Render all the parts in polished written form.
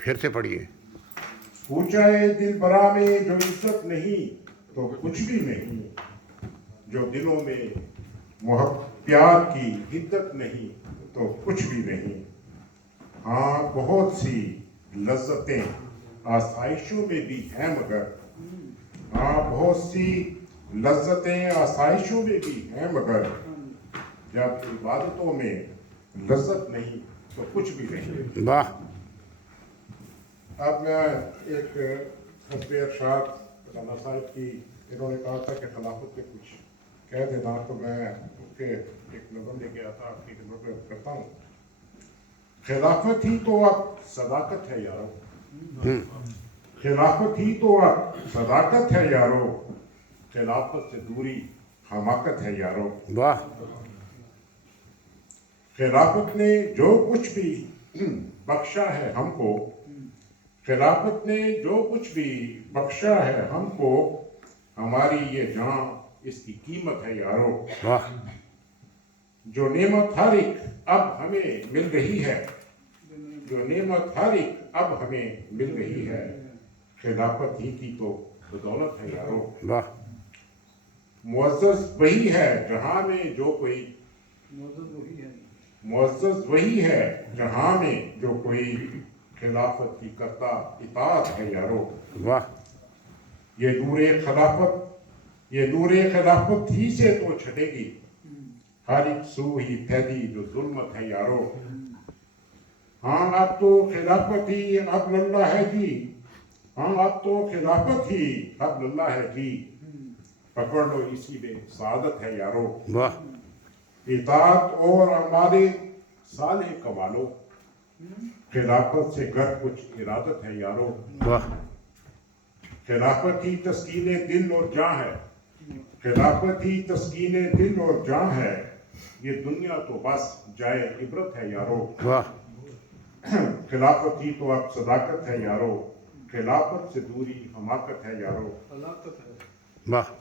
پھر سے پڑھیے. پوچھا ہے دل برا میں جو عزت نہیں تو کچھ بھی نہیں، جو دلوں میں پیار کی حدت نہیں تو کچھ بھی نہیں. ہاں بہت سی لذتیں آسائشوں میں بھی ہیں مگر، ہاں بہت سی لذتیں آسائشوں میں بھی ہیں مگر، جب عبادتوں میں لذت نہیں تو کچھ بھی نہیں. واہ. اب میں ایک حسب ارشاد رانا صاحب کی، انہوں نے کہا تھا کہ خلافت پہ کچھ کہہ دینا، تو میں اس کے ایک نظم لے کے آتا آپ کی خدمت میں کرتا ہوں. خلافت ہی تو اب صداقت ہے یارو، خلافت ہی تو اب صداقت ہے یارو، خلافت سے دوری حماقت ہے یارو. واہ. خلافت نے جو کچھ بھی بخشا ہے ہم کو، خلافت نے جو کچھ بھی بخشا ہے ہم کو، ہماری یہ جان اس کی قیمت ہے یارو. واہ. جو نعمت ہر ایک اب ہمیں مل رہی ہے، جو نعمت ہر ایک اب ہمیں مل رہی ہے، خلافت ہی کی تو بدولت ہے یارو. واہ. معزز وہی ہے جہاں میں جو کوئی، معزز وہی ہے جہاں میں جو کوئی خلافت کی کرتا اطاعت ہے یارو. واہ. یہ نور خلافت، یہ نور خلافت ہی سے تو چھٹے گی، ہر ایک سو ہی پھیلی جو ظلمت ہے یارو. ہاں اب تو خلافت ہی حبل اللہ ہے جی، ہاں اب تو خلافت ہی حبل اللہ ہے جی، پکڑ لو اسی میں سعادت ہے یارو. واہ. اطاعت اور اعمال صالح کمالو، خلافت سے گھر کچھ ارادت ہے یارو. واہ. خلافت ہی تسکین دل اور جاں ہے، خلافت ہی تسکین دل اور جاں ہے، یہ دنیا تو بس جائے عبرت ہے یارو. واہ. خلافت ہی تو اب صداقت ہے یارو، خلافت سے دوری حماقت ہے یارو. واہ.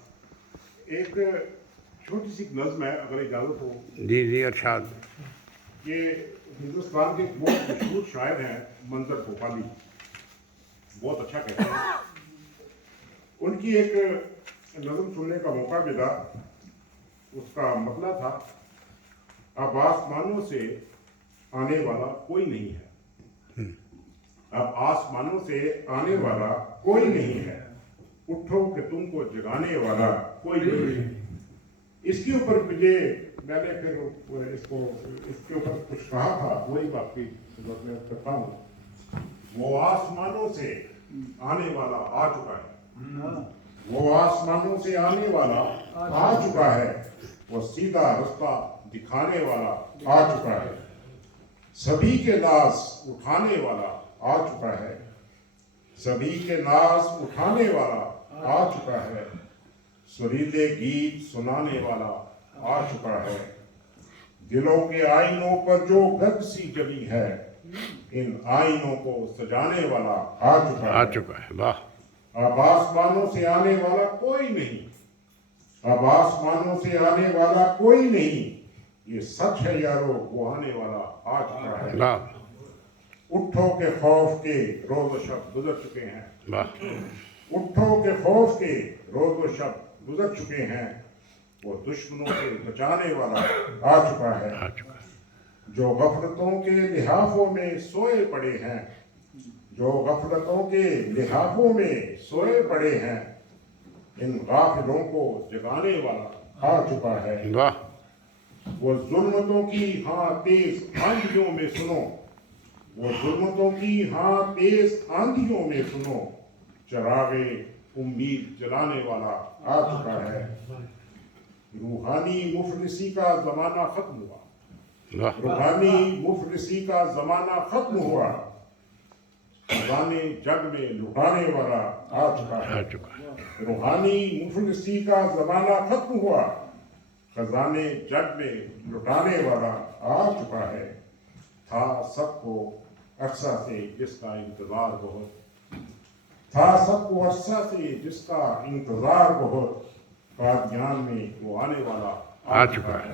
ایک چھوٹی سی نظم ہے اگر اجازت ہو. جی جی ارشاد. یہ ہندوستان کے ایک بہت مشہور شاعر ہیں منظر بھوپالی، بہت اچھا کہتے ہیں. ان کی ایک نظم سننے کا موقع ملا، اس کا مطلب تھا اب آسمانوں سے آنے والا کوئی نہیں ہے، اب آسمانوں سے آنے والا کوئی نہیں ہے، اٹھو کہ تم کو جگانے والا کوئی نہیں ہے. اس کے اوپر مجھے، میں نے پھر اس کے اوپر کچھ کہا تھا، وہی بات کی خدمت میں کرتا ہوں. وہ آسمانوں سے آنے والا آ چکا ہے، وہ آسمانوں سے آنے والا آ چکا ہے، وہ سیدھا رستہ دکھانے والا آ چکا ہے، سبھی کے ناز اٹھانے والا آ چکا ہے، سبھی کے ناز اٹھانے والا آ چکا ہے، سریلے گیت سنانے والا آ چکا ہے. دلوں کے آئینوں پر جو گد سی جمی ہے، ان آئینوں کو سجانے والا آ چکا آ ہے. چکا ہے. واہ. اب آسمانوں سے آنے والا کوئی نہیں، اب آسمانوں سے آنے والا کوئی نہیں، یہ سچ ہے یارو وہ آنے والا آ چکا ہے. واہ. اٹھو کے خوف کے روز و شب گزر چکے ہیں، واہ. اٹھو کے خوف کے روز و شب گزر چکے ہیں، وہ دشمنوں سے بچانے والا آ چکا ہے. آ چکا ہے. جو غفلتوں کے لحافوں میں سوئے پڑے ہیں، جو غفلتوں کے لحافوں میں سوئے پڑے ہیں، ان غافلوں کو جگانے والا آ چکا ہے. واہ. وہ ظلمتوں کی ہاں تیز آندھیوں میں سنو، وہ ظلمتوں کی ہاں تیز آندھیوں میں سنو، چراغ امید جلانے والا آ چکا ہے. روحانی مفلسی کا زمانہ ختم ہوا، واہ. روحانی مفلسی کا زمانہ ختم ہوا، خزانے جگ میں لٹانے والا آ چکا ہے. آ چکا ہے. روحانی مفلسی کا زمانہ ختم ہوا، خزانے جگ میں لٹانے والا آ چکا ہے. تھا سب کو عرصہ سے جس کا انتظار بہت، تھا سب کو عرصہ سے جس کا انتظار بہت، قادیان میں وہ آنے والا آ چکا ہے.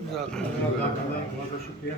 بہت بہت شکریہ